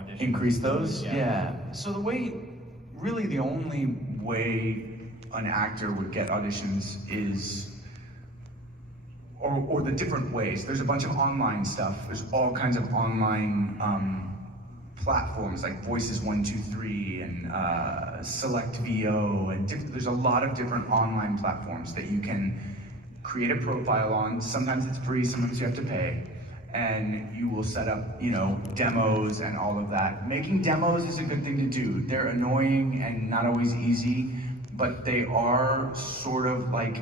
auditions. Increase those? Yeah. Yeah. So really the only way an actor would get auditions is, or the different ways. There's a bunch of online stuff. There's all kinds of online platforms like Voices 123 and Select VO, and there's a lot of different online platforms that you can create a profile on. Sometimes it's free, sometimes you have to pay, and you will set up, demos and all of that. Making demos is a good thing to do. They're annoying and not always easy, but they are sort of like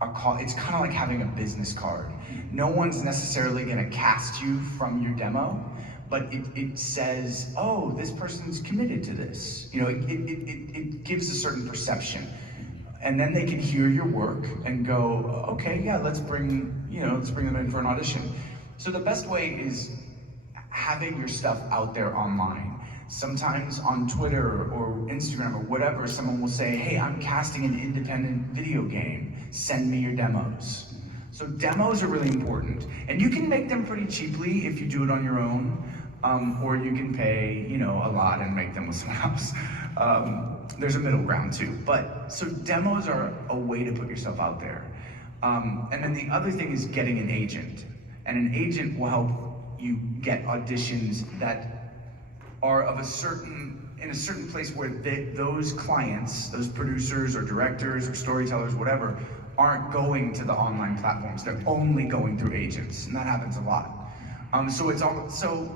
it's kind of like having a business card. No one's necessarily going to cast you from your demo, but it says, oh, this person's committed to this. It gives a certain perception. And then they can hear your work and go, okay, yeah, let's bring them in for an audition. So the best way is having your stuff out there online. Sometimes on Twitter or Instagram or whatever, someone will say, hey, I'm casting an independent video game. Send me your demos. So demos are really important. And you can make them pretty cheaply if you do it on your own, or you can pay, a lot and make them with someone else. There's a middle ground too. So demos are a way to put yourself out there. And then the other thing is getting an agent. And an agent will help you get auditions that are in a certain place where those clients, those producers or directors or storytellers, whatever, aren't going to the online platforms. They're only going through agents, and that happens a lot. So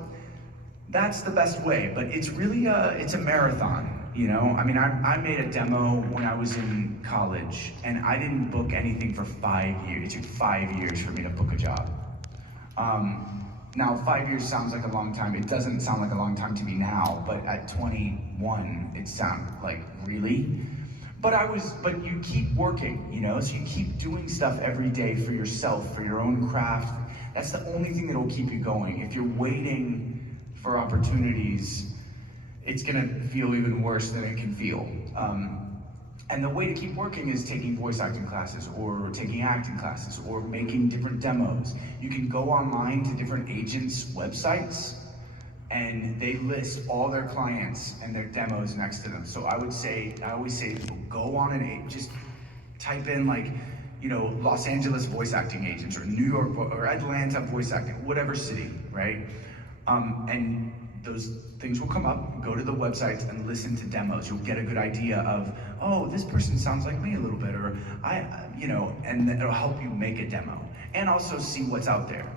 that's the best way, but it's really it's a marathon. I mean, I made a demo when I was in college, and I didn't book anything for 5 years. It took 5 years for me to book a job. Now, 5 years sounds like a long time. It doesn't sound like a long time to me now, but at 21, it sounded like, really? But you keep working, so you keep doing stuff every day for yourself, for your own craft. That's the only thing that will keep you going. If you're waiting for opportunities, it's gonna feel even worse than it can feel. And the way to keep working is taking voice acting classes, or taking acting classes, or making different demos. You can go online to different agents' websites, and they list all their clients and their demos next to them. So I always say to people, go on just type in Los Angeles voice acting agents, or New York, or Atlanta voice acting, whatever city, right? And those things will come up. Go to the websites and listen to demos. You'll get a good idea of, oh, this person sounds like me a little bit, or and it'll help you make a demo, and also see what's out there.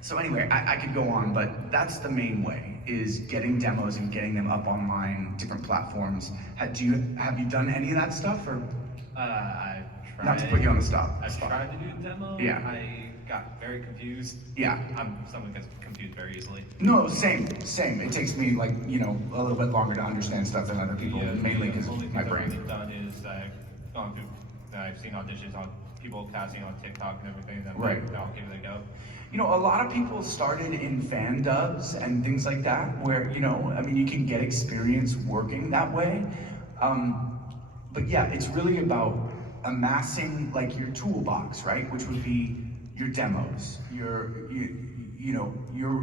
So anyway, I could go on, but that's the main way, is getting demos and getting them up online, different platforms. Have you done any of that stuff, or? I've tried. Not to put you on the spot. I've tried to do a demo. Yeah. I got very confused. Yeah. I'm someone who gets confused very easily. No, same. It takes me a little bit longer to understand stuff than other people, mainly because of my brain. The only thing I've done is I've seen auditions on people casting on TikTok and everything. Then right. I'll give it a go. A lot of people started in fan dubs and things like that, where, you can get experience working that way. But yeah, it's really about amassing your toolbox, right? Which would be your demos, your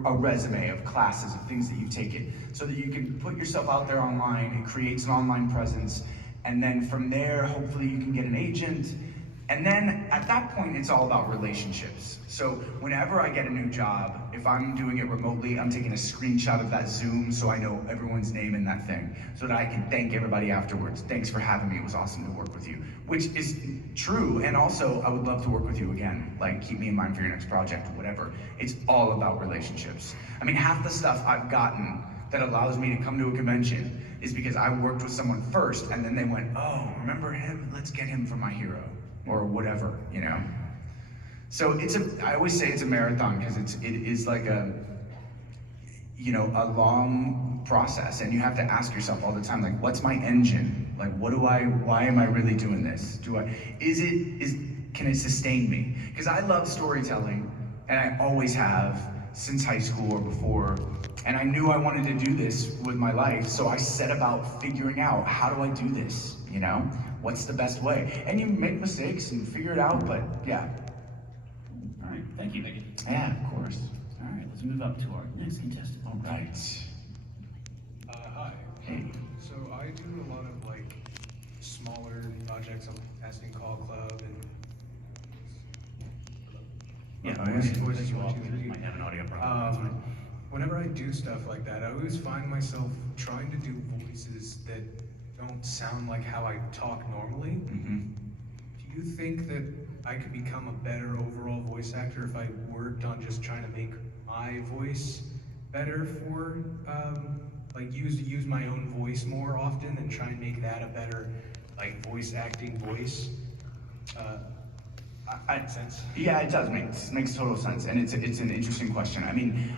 a resume of classes, of things that you've taken, so that you can put yourself out there online. It creates an online presence, and then from there, hopefully you can get an agent. And then at that point, it's all about relationships. So whenever I get a new job, if I'm doing it remotely, I'm taking a screenshot of that Zoom so I know everyone's name in that thing, so that I can thank everybody afterwards. Thanks for having me, it was awesome to work with you. Which is true, and also I would love to work with you again. Keep me in mind for your next project, whatever. It's all about relationships. I mean, half the stuff I've gotten that allows me to come to a convention is because I worked with someone first, and then they went, oh, remember him? Let's get him for my hero. Or whatever, So I always say it's a marathon, because it is like a long process, and you have to ask yourself all the time, what's my engine? Why am I really doing this? Can it sustain me? Because I love storytelling, and I always have since high school or before, and I knew I wanted to do this with my life, so I set about figuring out, how do I do this, What's the best way? And you make mistakes and figure it out, but yeah. All right, thank you. Yeah, of course. All right, let's move up to our next contestant. All right. Hi. Hey. So I do a lot of like smaller projects on Casting Call Club and Yeah, Oh, yeah. Voices you 1, off. 2, 3. Might have an audio problem. Whenever I do stuff like that, I always find myself trying to do voices that don't sound like how I talk normally. Mm-hmm. Do you think that I could become a better overall voice actor if I worked on just trying to make my voice better for, like use my own voice more often and try and make that a better, like, voice acting voice? Makes sense. Yeah, it does makes total sense, and it's an interesting question. I mean,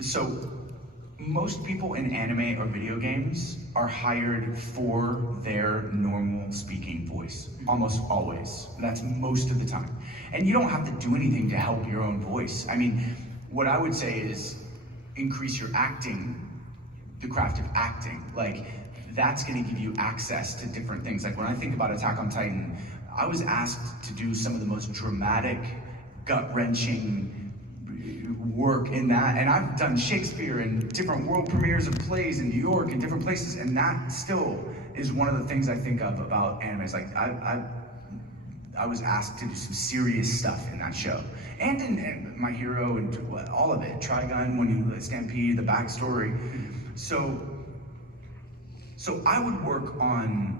so most people in anime or video games are hired for their normal speaking voice, almost always. That's most of the time, and you don't have to do anything to help your own voice. I mean, what I would say is increase your acting, the craft of acting. Like, that's going to give you access to different things. Like when I think about Attack on Titan, I was asked to do some of the most dramatic, gut-wrenching work in that, and I've done Shakespeare and different world premieres of plays in New York and different places, and that still is one of the things I think of about anime. It's like I was asked to do some serious stuff in that show, and in My Hero and all of it, Trigun, when you Stampede, the backstory. So I would work on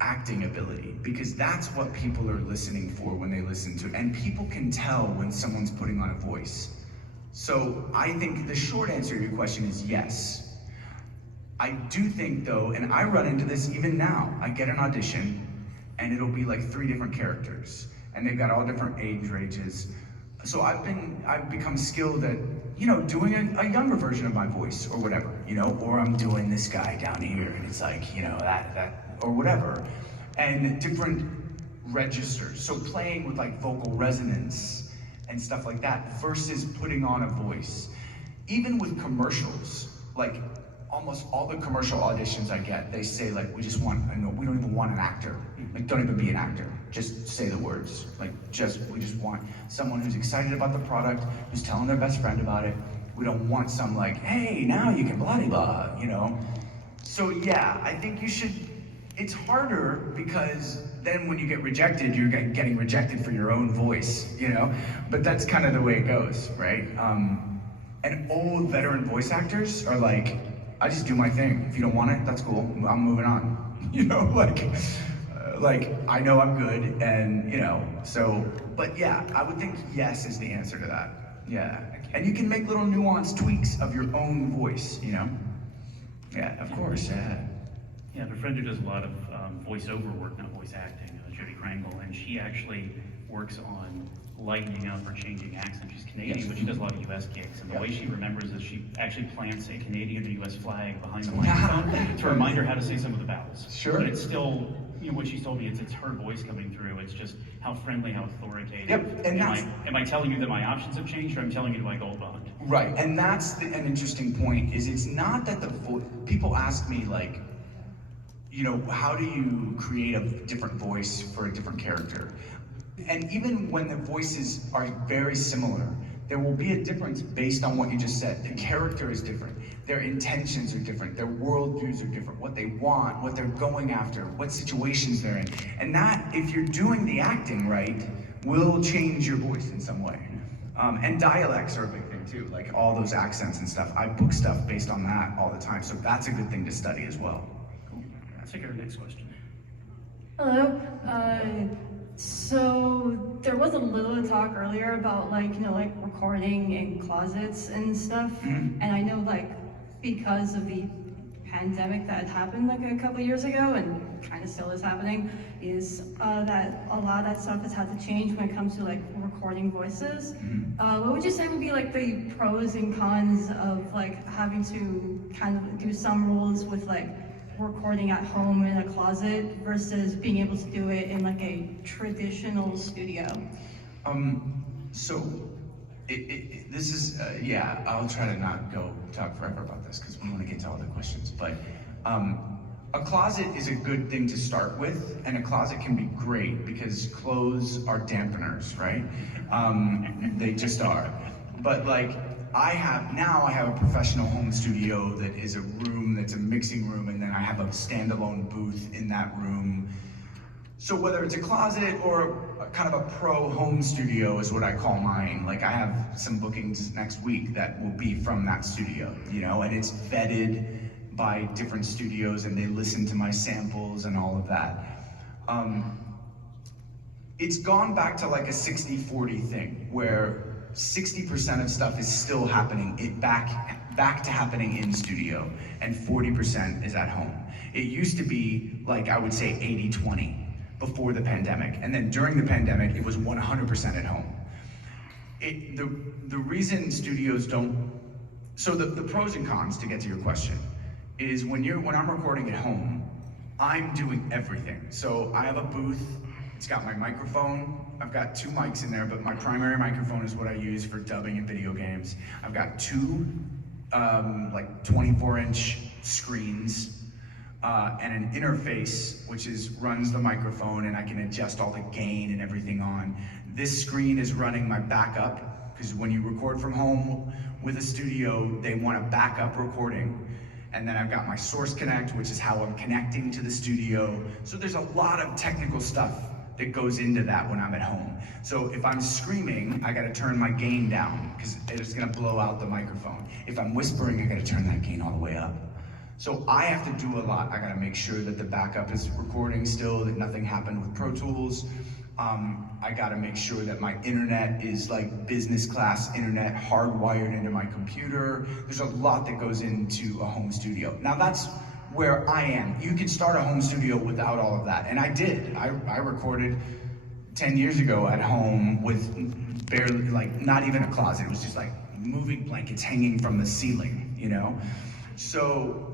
acting ability, because that's what people are listening for when they listen to it, and people can tell when someone's putting on a voice. So I think the short answer to your question is yes. I do think though, and I run into this even now, I get an audition and it'll be like 3 different characters and they've got all different age ranges. So I've become skilled at, you know, doing a younger version of my voice or whatever, you know, or I'm doing this guy down here and it's like, you know, that or whatever, and different registers. So playing with like vocal resonance and stuff like that versus putting on a voice. Even with commercials, like almost all the commercial auditions I get, they say like, we don't even want an actor. Like, don't even be an actor. Just say the words. Like, we just want someone who's excited about the product, who's telling their best friend about it. We don't want some like, hey, now you can blah, blah, you know? So yeah, I think you should, it's harder because then when you get rejected, you're getting rejected for your own voice, you know? But that's kind of the way it goes, right? And old veteran voice actors are like, I just do my thing. If you don't want it, that's cool. I'm moving on. You know, like I know I'm good, and you know. So, but yeah, I would think yes is the answer to that. Yeah, and you can make little nuanced tweaks of your own voice. You know. Yeah, of course. Yeah. Yeah, I have a friend who does a lot of voiceover work, not voice acting, Jody Krangle, and she actually works on lightening up or changing accent. She's Canadian, Yes. but she does a lot of US gigs, and the Yep. way she remembers is she actually plants a Canadian or US flag behind the microphone to remind her how to say some of the vowels. Sure. But it's still, you know, what she's told me, it's her voice coming through. It's just how friendly, how authoritative. Yep, and am I telling you that my options have changed, or I'm telling you to my gold bond? Right, and that's an interesting point. Is it's not that people ask me like, you know, how do you create a different voice for a different character? And even when the voices are very similar, there will be a difference based on what you just said. The character is different. Their intentions are different. Their worldviews are different. What they want, what they're going after, what situations they're in. And that, if you're doing the acting right, will change your voice in some way. And dialects are a big thing too, like all those accents and stuff. I book stuff based on that all the time, so that's a good thing to study as well. Cool. Let's take our next question. Hello. So there was a little talk earlier about like, you know, like recording in closets and stuff. Mhm. And I know like because of the pandemic that had happened like a couple of years ago and kind of still is happening, is that a lot of that stuff has had to change when it comes to like recording voices. What would you say would be like the pros and cons of like having to kind of do some rules with like recording at home in a closet versus being able to do it in like a traditional studio? So this is, yeah, I'll try to not talk forever about this because we want to get to all the questions, but a closet is a good thing to start with, and a closet can be great because clothes are dampeners, right? They just are. But like, I have a professional home studio that is a room that's a mixing room, and then I have a standalone booth in that room. So whether it's a closet or kind of a pro home studio is what I call mine. Like I have some bookings next week that will be from that studio, you know, and it's vetted by different studios and they listen to my samples and all of that. It's gone back to like a 60-40 thing where 60% of stuff is still happening, back to happening in studio, and 40% is at home. It used to be like, I would say 80-20 before the pandemic, and then during the pandemic, it was 100% at home. The reason studios don't, so the pros and cons, to get to your question, is when I'm recording at home, I'm doing everything. So I have a booth, it's got my microphone, I've got 2 mics in there, but my primary microphone is what I use for dubbing in video games. I've got 2 like 24-inch screens and an interface which runs the microphone, and I can adjust all the gain and everything on. This screen is running my backup, because when you record from home with a studio, they want a backup recording. And then I've got my Source Connect, which is how I'm connecting to the studio. So there's a lot of technical stuff that goes into that when I'm at home. So if I'm screaming, I gotta turn my gain down, because it's gonna blow out the microphone. If I'm whispering, I gotta turn that gain all the way up. So I have to do a lot. I gotta make sure that the backup is recording still, that nothing happened with Pro Tools. I gotta make sure that my internet is like business class internet, hardwired into my computer. There's a lot that goes into a home studio. Now that's where I am. You can start a home studio without all of that, and I did. I recorded 10 years ago at home with barely, like, not even a closet. It was just like moving blankets hanging from the ceiling, you know? So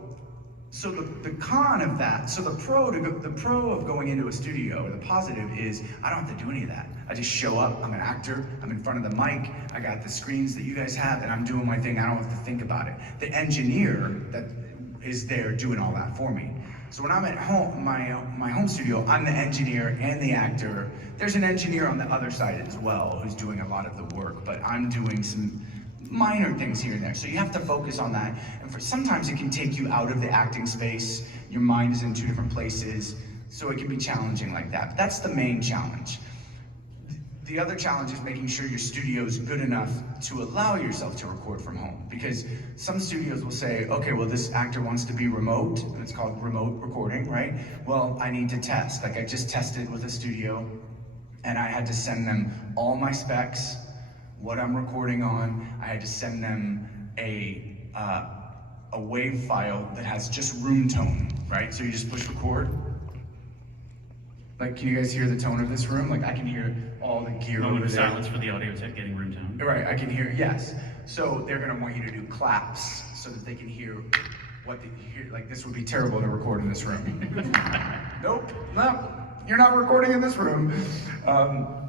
the con of that, so the pro of going into a studio, or the positive, is I don't have to do any of that. I just show up, I'm an actor, I'm in front of the mic, I got the screens that you guys have, and I'm doing my thing. I don't have to think about it. The engineer that is there doing all that for me. So when I'm at home, my home studio, I'm the engineer and the actor. There's an engineer on the other side as well who's doing a lot of the work, but I'm doing some minor things here and there. So you have to focus on that. And sometimes it can take you out of the acting space. Your mind is in 2 different places. So it can be challenging like that. But that's the main challenge. The other challenge is making sure your studio is good enough to allow yourself to record from home. Because some studios will say, okay, well, this actor wants to be remote, and it's called remote recording, right? Well, I need to test. Like I just tested with a studio, and I had to send them all my specs, what I'm recording on. I had to send them a WAV file that has just room tone, right? So you just push record. Like, can you guys hear the tone of this room? Like, I can hear all the gear over there. Silence for the audio tech, getting room tone. Right, I can hear, yes. So they're gonna want you to do claps so that they can hear what they hear. Like, this would be terrible to record in this room. Nope, you're not recording in this room.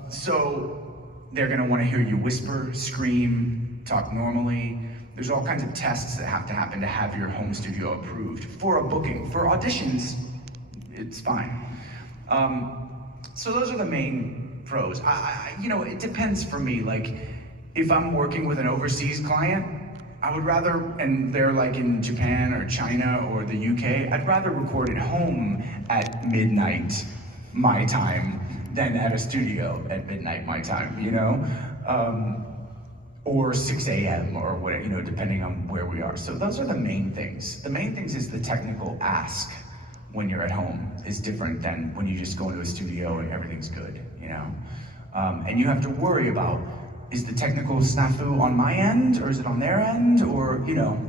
So they're gonna wanna hear you whisper, scream, talk normally. There's all kinds of tests that have to happen to have your home studio approved for a booking. For auditions, it's fine. So those are the main pros. You know, it depends for me. Like, if I'm working with an overseas client, I would rather, and they're like in Japan or China or the UK, I'd rather record at home at midnight, my time, than at a studio at midnight, my time, you know? Or 6 a.m. or whatever, you know, depending on where we are. So those are the main things. The main things is the technical ask when you're at home is different than when you just go into a studio and everything's good, you know? And you have to worry about, is the technical snafu on my end, or is it on their end, or, you know?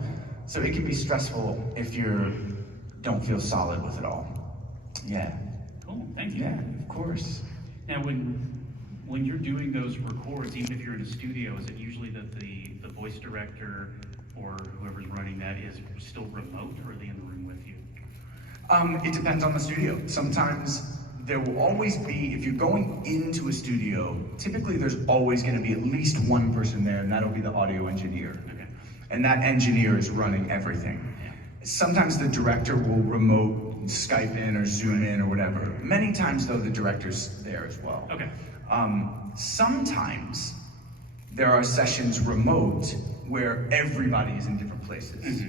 So it can be stressful if you don't feel solid with it all. Yeah. Cool, thank you. Yeah, of course. Now, when you're doing those records, even if you're in a studio, is it usually that the voice director or whoever's running that is still remote, or are they in the room with you? It depends on the studio. Sometimes there will always be, if you're going into a studio, typically there's always going to be at least one person there, and that'll be the audio engineer. Okay. And that engineer is running everything. Yeah. Sometimes the director will remote Skype in or Zoom in or whatever. Many times, though, the director's there as well. Okay. Sometimes there are sessions remote where everybody is in different places.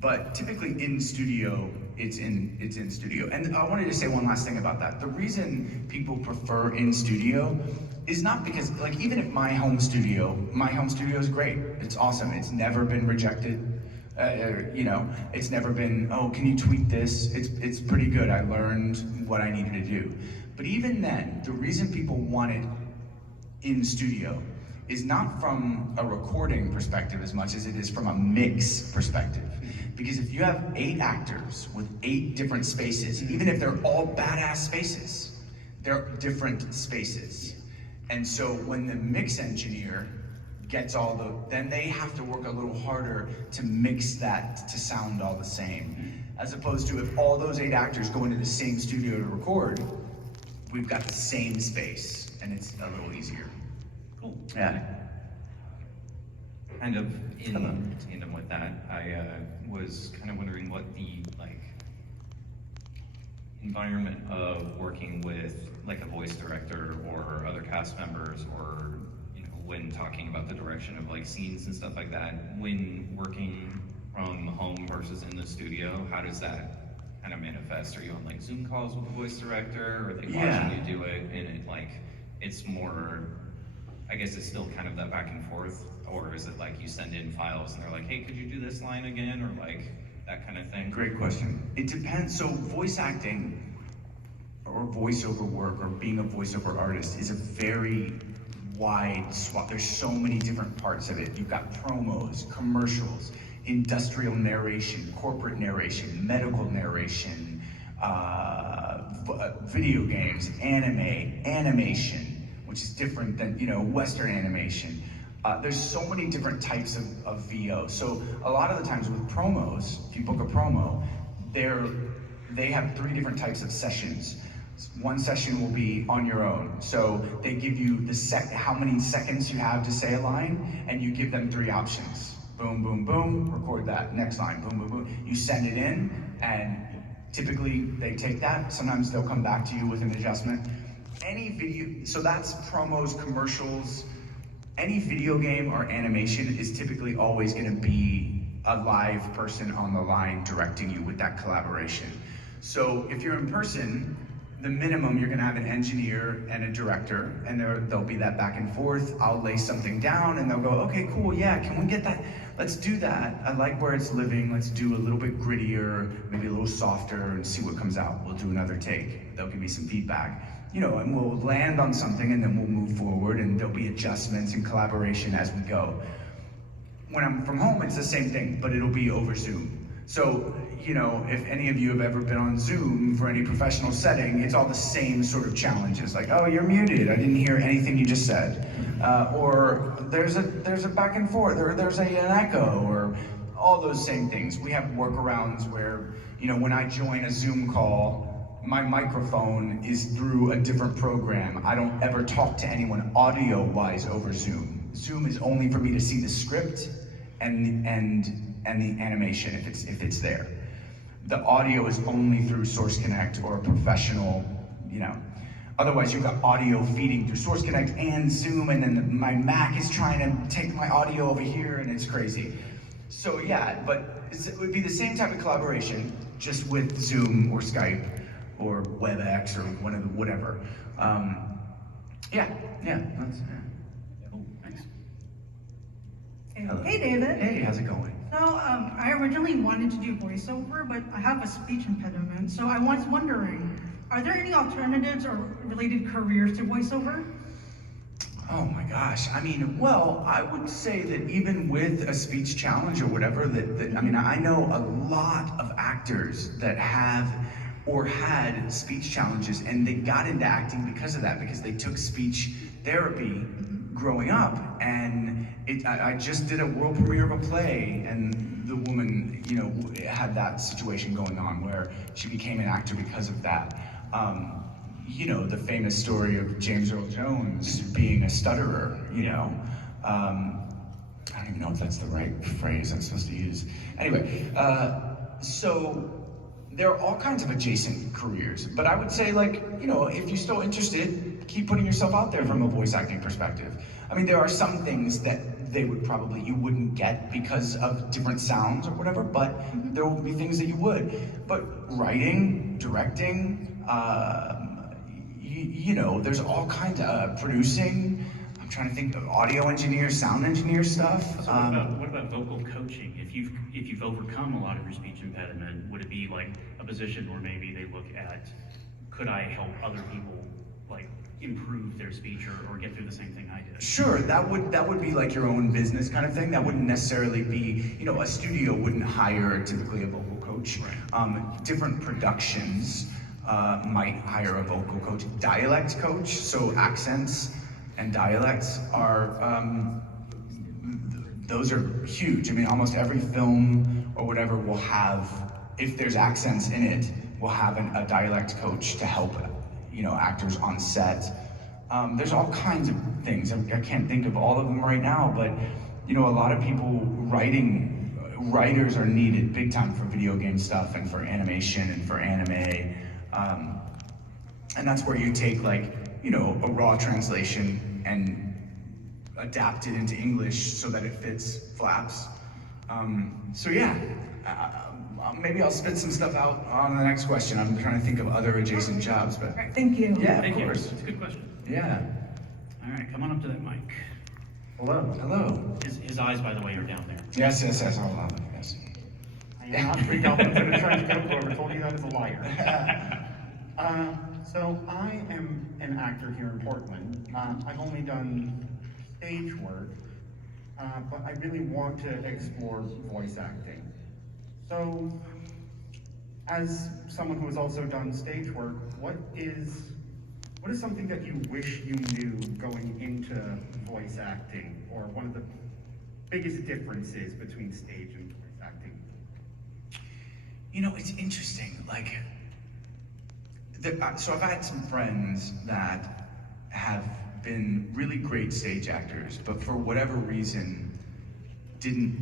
But typically in studio, it's in studio. And I wanted to say one last thing about that. The reason people prefer in studio is not because, like, even if my home studio is great. It's awesome. It's never been rejected. You know, it's never been, oh, can you tweak this? It's pretty good. I learned what I needed to do. But even then, the reason people want it in studio is not from a recording perspective as much as it is from a mix perspective. Because if you have 8 actors with 8 different spaces, even if they're all badass spaces, they're different spaces. And so when the mix engineer gets then they have to work a little harder to mix that to sound all the same. As opposed to if all those 8 actors go into the same studio to record, we've got the same space, and it's a little easier. Cool. Yeah. Kind of in tandem with that, I was kind of wondering what the environment of working with like a voice director or other cast members, or when talking about the direction of like scenes and stuff like that, when working from home versus in the studio, how does that kind of manifest? Are you on like Zoom calls with the voice director, or are they watching you do it, and it's more, I guess it's still kind of that back and forth, or is it like you send in files and they're like, hey, could you do this line again, or like that kind of thing? Great question. It depends. So voice acting or voiceover work or being a voiceover artist is a very wide swath. There's so many different parts of it. You've got promos, commercials, industrial narration, corporate narration, medical narration, video games, anime, animation, which is different than, Western animation. There's so many different types of VO. So a lot of the times with promos, if you book a promo, they have 3 different types of sessions. One session will be on your own. So they give you how many seconds you have to say a line, and you give them 3 options. Boom, boom, boom, record that. Next line, boom, boom, boom. You send it in, and typically they take that. Sometimes they'll come back to you with an adjustment. Any video, so that's promos, commercials. Any video game or animation is typically always going to be a live person on the line directing you with that collaboration. So if you're in person, the minimum, you're gonna have an engineer and a director, and there'll be that back and forth. I'll lay something down and they'll go, okay, cool, yeah, can we get that? Let's do that. I like where it's living. Let's do a little bit grittier, maybe a little softer, and see what comes out. We'll do another take. They'll give me some feedback. And we'll land on something, and then we'll move forward, and there'll be adjustments and collaboration as we go. When I'm from home, it's the same thing, but it'll be over Zoom. So, if any of you have ever been on Zoom for any professional setting, it's all the same sort of challenges. Like, oh, you're muted. I didn't hear anything you just said. Or there's a back and forth, or there's an echo, or all those same things. We have workarounds where, when I join a Zoom call, my microphone is through a different program. I don't ever talk to anyone audio-wise over Zoom. Zoom is only for me to see the script and the animation if it's there. The audio is only through Source Connect or a professional, Otherwise, you've got audio feeding through Source Connect and Zoom, and then my Mac is trying to take my audio over here, and it's crazy. So yeah, but it would be the same type of collaboration, just with Zoom or Skype or WebEx or whatever. That's Cool, thanks. Hello. Hey, David. Hey, how's it going? So, I originally wanted to do voiceover, but I have a speech impediment. So I was wondering, are there any alternatives or related careers to voiceover? Oh my gosh. I would say that even with a speech challenge or whatever, I know a lot of actors that have or had speech challenges, and they got into acting because of that, because they took speech therapy growing up. And I just did a world premiere of a play, and the woman, had that situation going on where she became an actor because of that. The famous story of James Earl Jones being a stutterer, I don't even know if that's the right phrase I'm supposed to use. Anyway, so there are all kinds of adjacent careers, but I would say, if you're still interested, keep putting yourself out there from a voice acting perspective. There are some things that they would probably, you wouldn't get because of different sounds or whatever, but there will be things that you would. But writing, directing, you know, there's all kinds of producing. I'm trying to think of audio engineer, sound engineer stuff. So what about vocal coaching? If you've overcome a lot of your speech impediment, would it be like a position where maybe they look at, could I help other people like improve their speech or get through the same thing I did? Sure, that would be like your own business kind of thing. That wouldn't necessarily be, you know, a studio wouldn't hire typically a vocal coach. Different productions might hire a vocal coach, dialect coach. So accents and dialects are those are huge. I mean, almost every film or whatever will have, if there's accents in it, will have a dialect coach to help, you know, actors on set. There's all kinds of things. I can't think of all of them right now, but you know, a lot of people writers are needed big time for video game stuff and for animation and for anime. And that's where you take like, you know, a raw translation and adapt it into English so that it fits flaps. So yeah, maybe I'll spit some stuff out on the next question. I'm trying to think of other adjacent jobs, but. All right, thank you. Yeah, Thank of you. course. That's a good question. Yeah. All right, come on up to that mic. Hello. Hello. His eyes, by the way, are down there. Yes, I'll allow it, yes. I am not freaked out into the trench coat. Whoever told you that is a liar. So I am an actor here in Portland. I've only done stage work, but I really want to explore voice acting. So, as someone who has also done stage work, what is something that you wish you knew going into voice acting, or one of the biggest differences between stage and voice acting? You know, it's interesting, like, so I've had some friends that have been really great stage actors, but for whatever reason,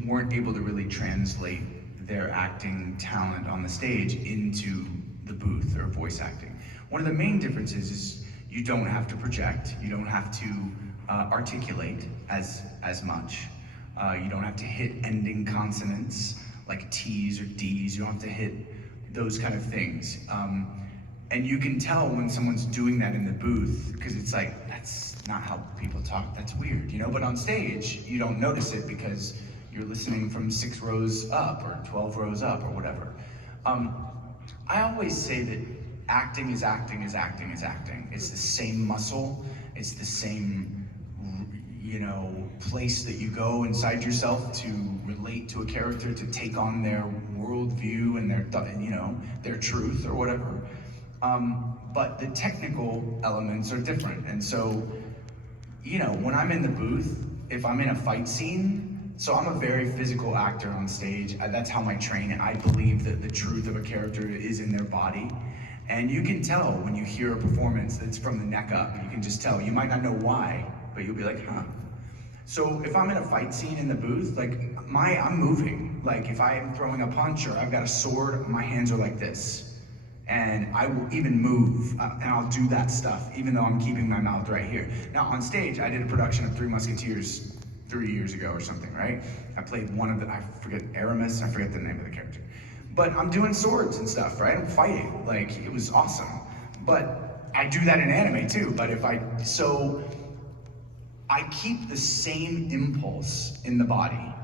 weren't able to really translate their acting talent on the stage into the booth or voice acting. One of the main differences is you don't have to project, you don't have to articulate as much. You don't have to hit ending consonants like T's or D's, you don't have to hit those kind of things. And you can tell when someone's doing that in the booth, because it's like, that's not how people talk, that's weird, you know? But on stage, you don't notice it because you're listening from 6 rows up or 12 rows up or whatever. I always say that acting is acting is acting is acting. It's the same muscle, it's the same, you know, place that you go inside yourself to relate to a character, to take on their worldview and their, you know, their truth or whatever. But the technical elements are different. And so, you know, when I'm in the booth, if I'm in a fight scene, so I'm a very physical actor on stage. That's how my training, I believe that the truth of a character is in their body. And you can tell when you hear a performance that's from the neck up. You can just tell. You might not know why, but you'll be like, huh. So if I'm in a fight scene in the booth, like I'm moving. Like if I'm throwing a punch or I've got a sword, my hands are like this. And I will even move, and I'll do that stuff, even though I'm keeping my mouth right here. Now on stage, I did a production of Three Musketeers 3 years ago or something, right? I played one of the, I forget, Aramis, I forget the name of the character. But I'm doing swords and stuff, right? I'm fighting, like, it was awesome. But I do that in anime too, but so I keep the same impulse in the body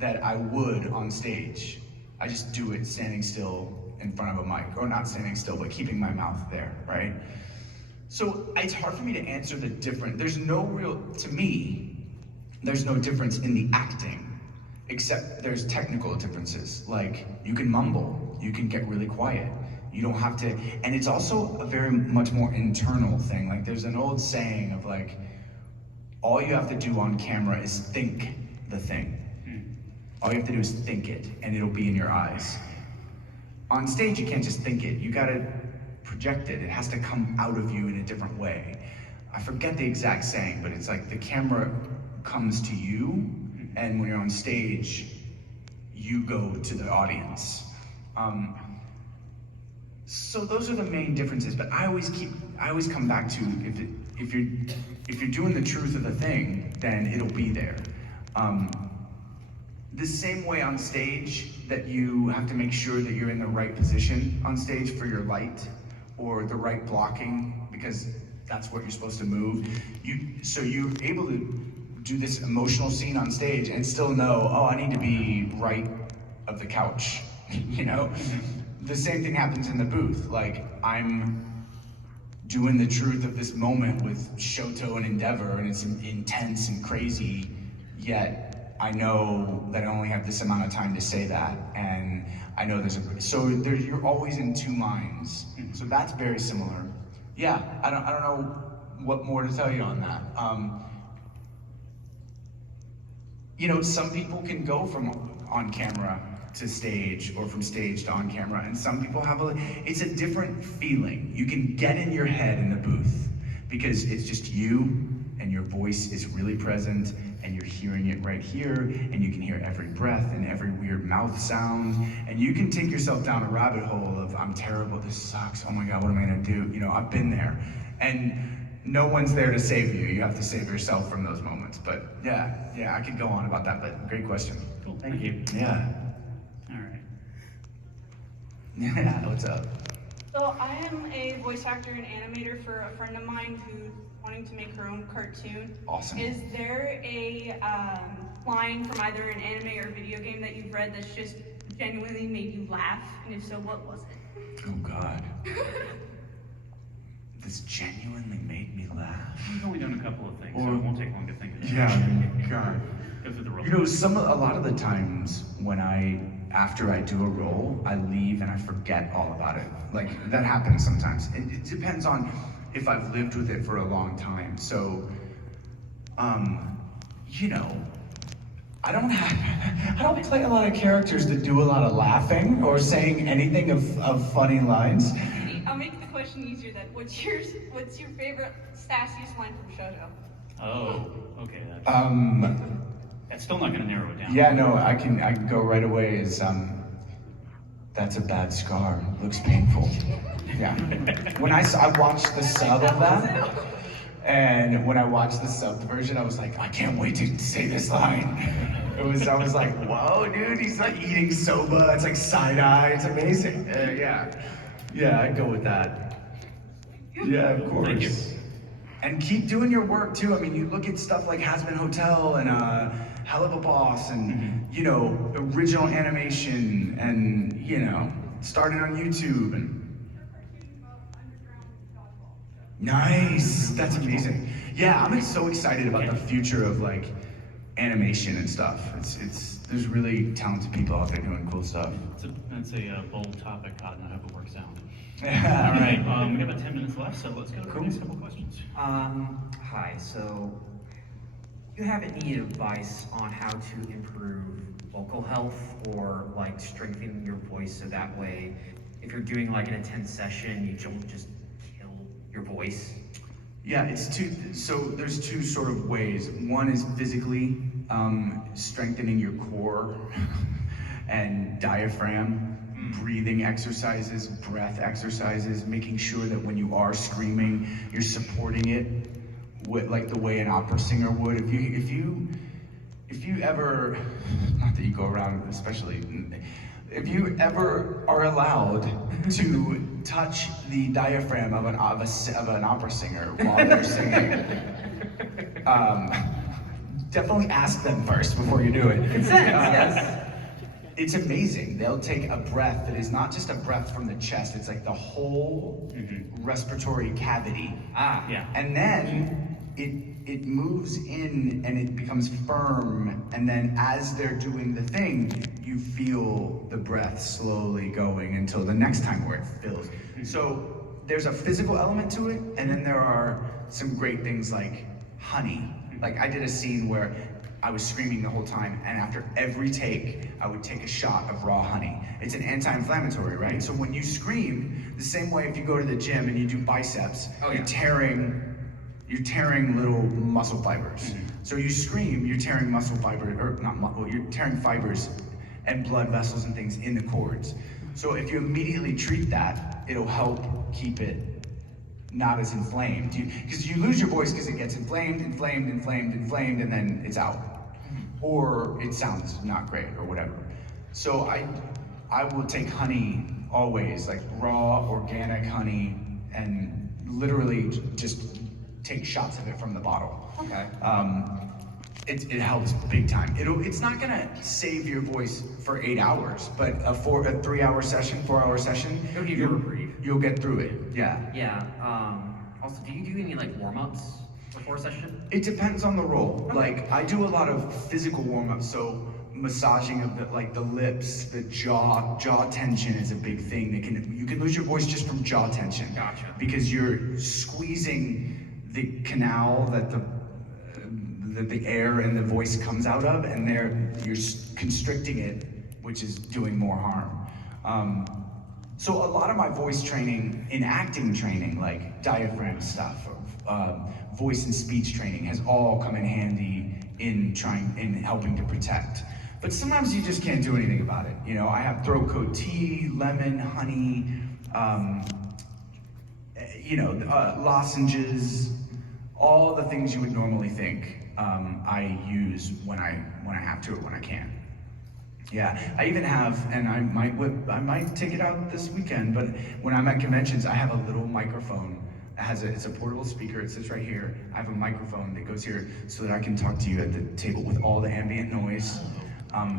that I would on stage. I just do it standing still in front of a mic, or not standing still, but keeping my mouth there, right? So it's hard for me to answer the difference. There's no real, to me, there's no difference in the acting, except there's technical differences. Like, you can mumble, you can get really quiet. You don't have to, and it's also a very much more internal thing. Like, there's an old saying of like, all you have to do on camera is think the thing. All you have to do is think it, and it'll be in your eyes. On stage, you can't just think it. You gotta project it. It has to come out of you in a different way. I forget the exact saying, but it's like the camera comes to you, and when you're on stage, you go to the audience. So those are the main differences. But I always come back to if you're doing the truth of the thing, then it'll be there. The same way on stage that you have to make sure that you're in the right position on stage for your light or the right blocking, because that's what you're supposed to move. So you're able to do this emotional scene on stage and still know, oh, I need to be right of the couch, you know? The same thing happens in the booth. Like, I'm doing the truth of this moment with Shoto and Endeavor, and it's intense and crazy, yet I know that I only have this amount of time to say that, and I know you're always in two minds. So that's very similar. Yeah, I don't know what more to tell you on that. You know, some people can go from on camera to stage or from stage to on camera, and some people it's a different feeling. You can get in your head in the booth because it's just you and your voice is really present and you're hearing it right here, and you can hear every breath and every weird mouth sound, and you can take yourself down a rabbit hole of, I'm terrible, this sucks, oh my God, what am I gonna do? You know, I've been there. And no one's there to save you. You have to save yourself from those moments. But yeah, I could go on about that, but great question. Cool, thank you. Yeah. All right. Yeah, what's up? So I am a voice actor and animator for a friend of mine who's wanting to make her own cartoon. Awesome. Is there a line from either an anime or video game that you've read that's just genuinely made you laugh? And if so, what was it? Oh God. This genuinely made me laugh. We've only done a couple of things, so Or- it won't take long to think of it. Yeah, God. Go through the role. You know, a lot of the times when after I do a role, I leave and I forget all about it. Like, that happens sometimes. It depends on if I've lived with it for a long time. So, you know, I don't play a lot of characters that do a lot of laughing or saying anything of funny lines. I'll make the question easier then. What's your favorite sassiest line from Shoto? Oh, okay. That's still not going to narrow it down. Yeah, no, I can go right away is, that's a bad scar, looks painful. Yeah. When I watched the sub of that, and when I watched the subbed version, I was like, I can't wait to say this line. I was like, whoa, dude, he's like eating soba, it's like side-eye, it's amazing. Yeah, I'd go with that. Yeah, of course. Thank you. And keep doing your work too. I mean, you look at stuff like Has Been Hotel and Hell of a Boss and, you know, original animation and, you know, starting on YouTube and. Nice, that's amazing. Yeah, I'm so excited about the future of like animation and stuff. There's really talented people out there doing cool stuff. That's a bold topic. I don't know how it works out. All Yeah. right, we have about 10 minutes left, so let's go to the next couple questions. Hi, so do you have any advice on how to improve vocal health or like strengthen your voice so that way if you're doing like an intense session, you don't just kill your voice? Yeah, so there's two sort of ways. One is physically strengthening your core and diaphragm, breathing exercises, breath exercises, making sure that when you are screaming, you're supporting it with like the way an opera singer would. If you ever, not that you go around, especially, if you ever are allowed to touch the diaphragm of an opera singer while they're singing, definitely ask them first before you do it. Consent, yes. It's amazing. They'll take a breath that is not just a breath from the chest, it's like the whole respiratory cavity. Yeah. And then it moves in and it becomes firm, and then as they're doing the thing, you feel the breath slowly going until the next time where it fills. So there's a physical element to it, and then there are some great things like honey. Like I did a scene where I was screaming the whole time, and after every take, I would take a shot of raw honey. It's an anti-inflammatory, right? So when you scream, the same way if you go to the gym and you do biceps, you're tearing little muscle fibers. So you scream, you're tearing muscle fibers, you're tearing fibers and blood vessels and things in the cords. So if you immediately treat that, it'll help keep it not as inflamed. Because you lose your voice because it gets inflamed, and then it's out. or it sounds not great or whatever. So I will take honey always, like raw organic honey, and literally just take shots of it from the bottle. Okay. It helps big time. It's not gonna save your voice for 8 hours, but a 3-hour session, 4-hour session, It'll give you a reprieve. you'll get through it. Yeah. Yeah. Also, do you do any like warm-ups before a session? It depends on the role. Like I do a lot of physical warm-ups, so massaging of the lips, the jaw tension is a big thing. You can lose your voice just from jaw tension. Gotcha. Because you're squeezing the canal that the air and the voice comes out of, and you're constricting it, which is doing more harm. So a lot of my voice training, in acting training, like diaphragm stuff, voice and speech training, has all come in handy in helping to protect. But sometimes you just can't do anything about it. You know, I have throat coat tea, lemon, honey, lozenges, all the things you would normally think. I use when I have to or when I can. Yeah, I even have, and I might take it out this weekend, but when I'm at conventions, I have a little microphone. It's a portable speaker, it sits right here. I have a microphone that goes here so that I can talk to you at the table with all the ambient noise.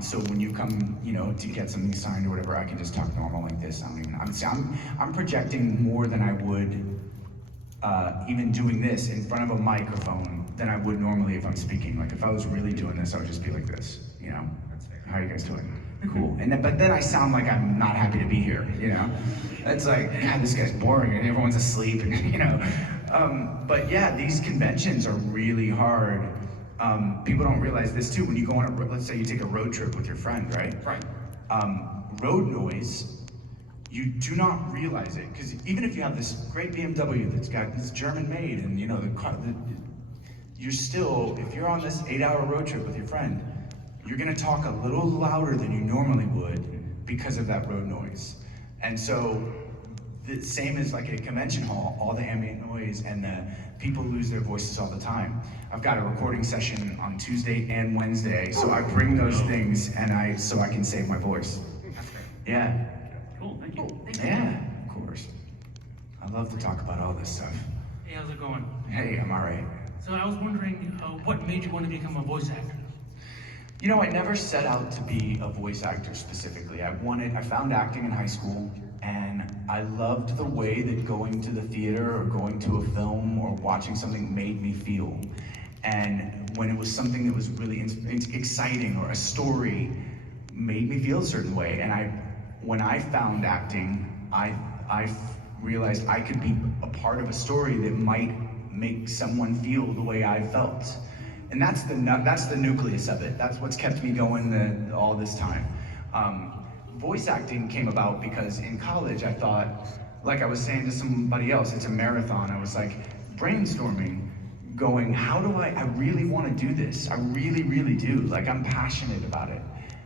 So when you come, to get something signed or whatever, I can just talk normal like this. I'm projecting more than I would even doing this in front of a microphone than I would normally if I'm speaking. Like if I was really doing this, I would just be like this, That's fair. How are you guys doing? Cool. But then I sound like I'm not happy to be here, It's like, God, this guy's boring and everyone's asleep, and but yeah, these conventions are really hard. People don't realize this too. When you go on let's say you take a road trip with your friend, right? Right. Road noise, you do not realize it, because even if you have this great BMW that's got this German made, and you're still, if you're on this 8-hour road trip with your friend, you're gonna talk a little louder than you normally would because of that road noise. And so, the same as like a convention hall, all the ambient noise and the people lose their voices all the time. I've got a recording session on Tuesday and Wednesday, so I bring those things so I can save my voice. That's great. Yeah. Cool, thank you. Yeah, of course. I love to talk about all this stuff. Hey, how's it going? Hey, I'm all right. So I was wondering, what made you want to become a voice actor? I never set out to be a voice actor specifically. I found acting in high school, and I loved the way that going to the theater or going to a film or watching something made me feel. And when it was something that was really exciting, or a story made me feel a certain way. And when I found acting, I realized I could be a part of a story that might make someone feel the way I felt. And that's the nucleus of it. That's what's kept me going all this time. Voice acting came about because in college I thought, like I was saying to somebody else, it's a marathon. I was like brainstorming, going, I really want to do this. I really, really do. Like, I'm passionate about it.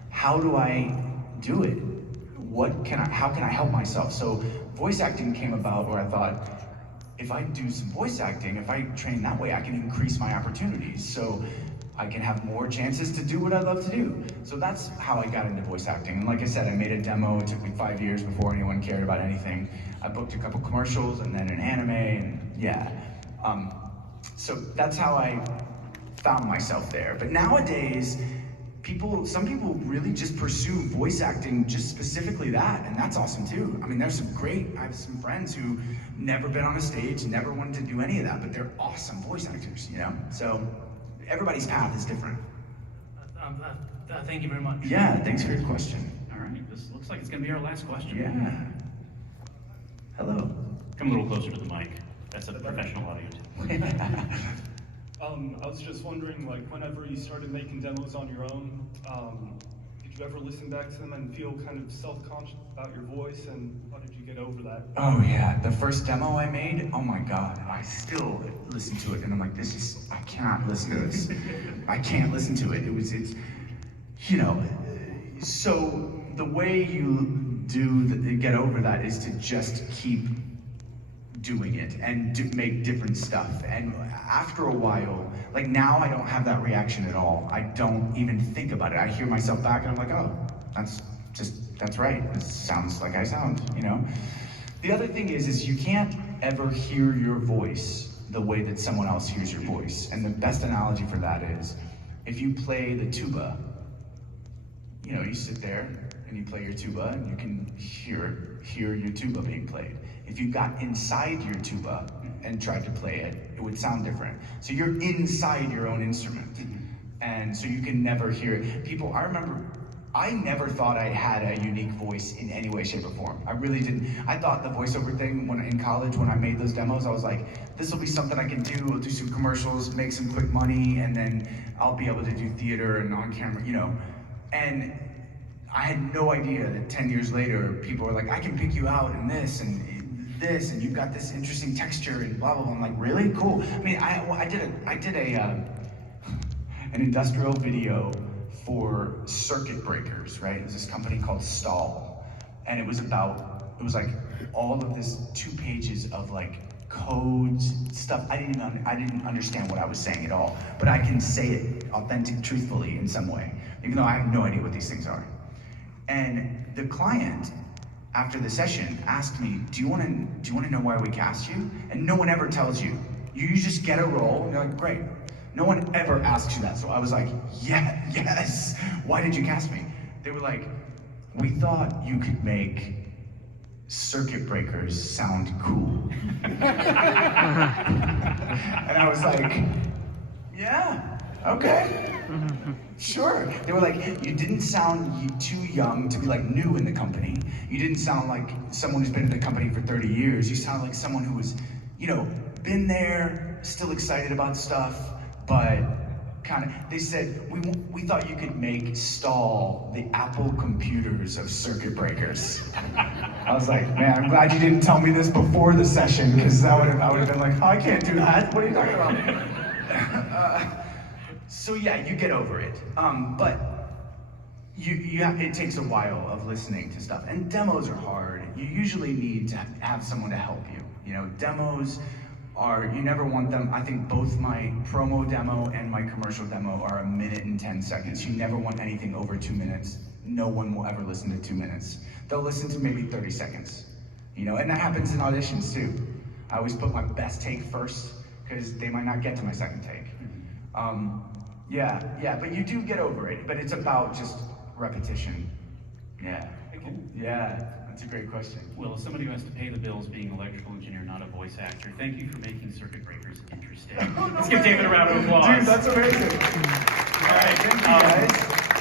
How do I do it? How can I help myself? So voice acting came about where I thought, if I do some voice acting, if I train that way, I can increase my opportunities. So I can have more chances to do what I love to do. So that's how I got into voice acting. And like I said, I made a demo. It took me 5 years before anyone cared about anything. I booked a couple commercials and then an anime, and yeah. So that's how I found myself there. But nowadays, some people really just pursue voice acting, just specifically that, and that's awesome too. I mean, I have some friends who never been on a stage, never wanted to do any of that, but they're awesome voice actors, So everybody's path is different. Thank you very much. Yeah, thanks for your question. All right, this looks like it's gonna be our last question. Yeah. Hello. Come a little closer to the mic. That's a professional audio. I was just wondering, like, whenever you started making demos on your own, did you ever listen back to them and feel kind of self-conscious about your voice, and how did you get over that? Oh yeah, the first demo I made, oh my God, I still listen to it and I'm like, I cannot listen to this. I can't listen to it. So the way you get over that is to just keep doing it and make different stuff. And after a while, like now I don't have that reaction at all. I don't even think about it. I hear myself back and I'm like, oh, that's right. This sounds like I sound, you know? The other thing is you can't ever hear your voice the way that someone else hears your voice. And the best analogy for that is, if you play the tuba, you know, you sit there and you play your tuba and you can hear your tuba being played. If you got inside your tuba and tried to play it, it would sound different. So you're inside your own instrument. And so you can never hear it. I never thought I had a unique voice in any way, shape, or form. I really didn't. I thought the voiceover thing in college, when I made those demos, I was like, this will be something I can do. I'll do some commercials, make some quick money, and then I'll be able to do theater and on camera, you know. And I had no idea that 10 years later, people were like, I can pick you out in this, and you've got this interesting texture, and blah, blah, blah. I'm like, really? Cool. I mean, I did an industrial video for circuit breakers, right? It was this company called Stall, and it was like all of this 2 pages of like codes, stuff. I didn't understand what I was saying at all, but I can say it truthfully in some way, even though I have no idea what these things are. And the client, after the session, asked me, do you want to know why we cast you? And no one ever tells you. You just get a role, and you're like, great. No one ever asks you that. So I was like, yeah, yes. Why did you cast me? They were like, we thought you could make circuit breakers sound cool. And I was like, yeah, okay. Sure. They were like, you didn't sound too young to be like new in the company. You didn't sound like someone who's been in the company for 30 years. You sound like someone who was, you know, been there, still excited about stuff, but they said, we thought you could make Stall the Apple computers of circuit breakers. I was like, man, I'm glad you didn't tell me this before the session, because I would have been like, oh, I can't do that. What are you talking about? So yeah, you get over it. But it takes a while of listening to stuff. And demos are hard. You usually need to have someone to help you. You know, demos you never want them. I think both my promo demo and my commercial demo are 1 minute and 10 seconds. You never want anything over 2 minutes. No one will ever listen to 2 minutes. They'll listen to maybe 30 seconds. You know, and that happens in auditions too. I always put my best take first, because they might not get to my second take. Yeah, but you do get over it, but it's about just repetition. Yeah. Yeah, that's a great question. Well, as somebody who has to pay the bills being an electrical engineer, not a voice actor, thank you for making circuit breakers interesting. Let's give David a round of applause. Dude, that's amazing. All right, thank you guys.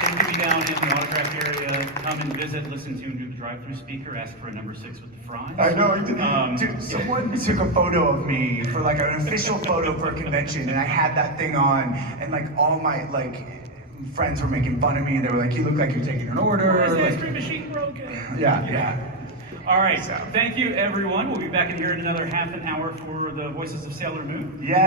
Tim could be down in the autograph area. Come and visit, listen to him do the drive-through speaker, ask for a number 6 with the fries. I know, dude, someone took a photo of me for like an official photo for a convention, and I had that thing on, and like all my friends were making fun of me. They were like, you look like you're taking an order. Is the ice cream machine broken? Yeah. All right, thank you everyone. We'll be back in here in another half an hour for the Voices of Sailor Moon. Yeah.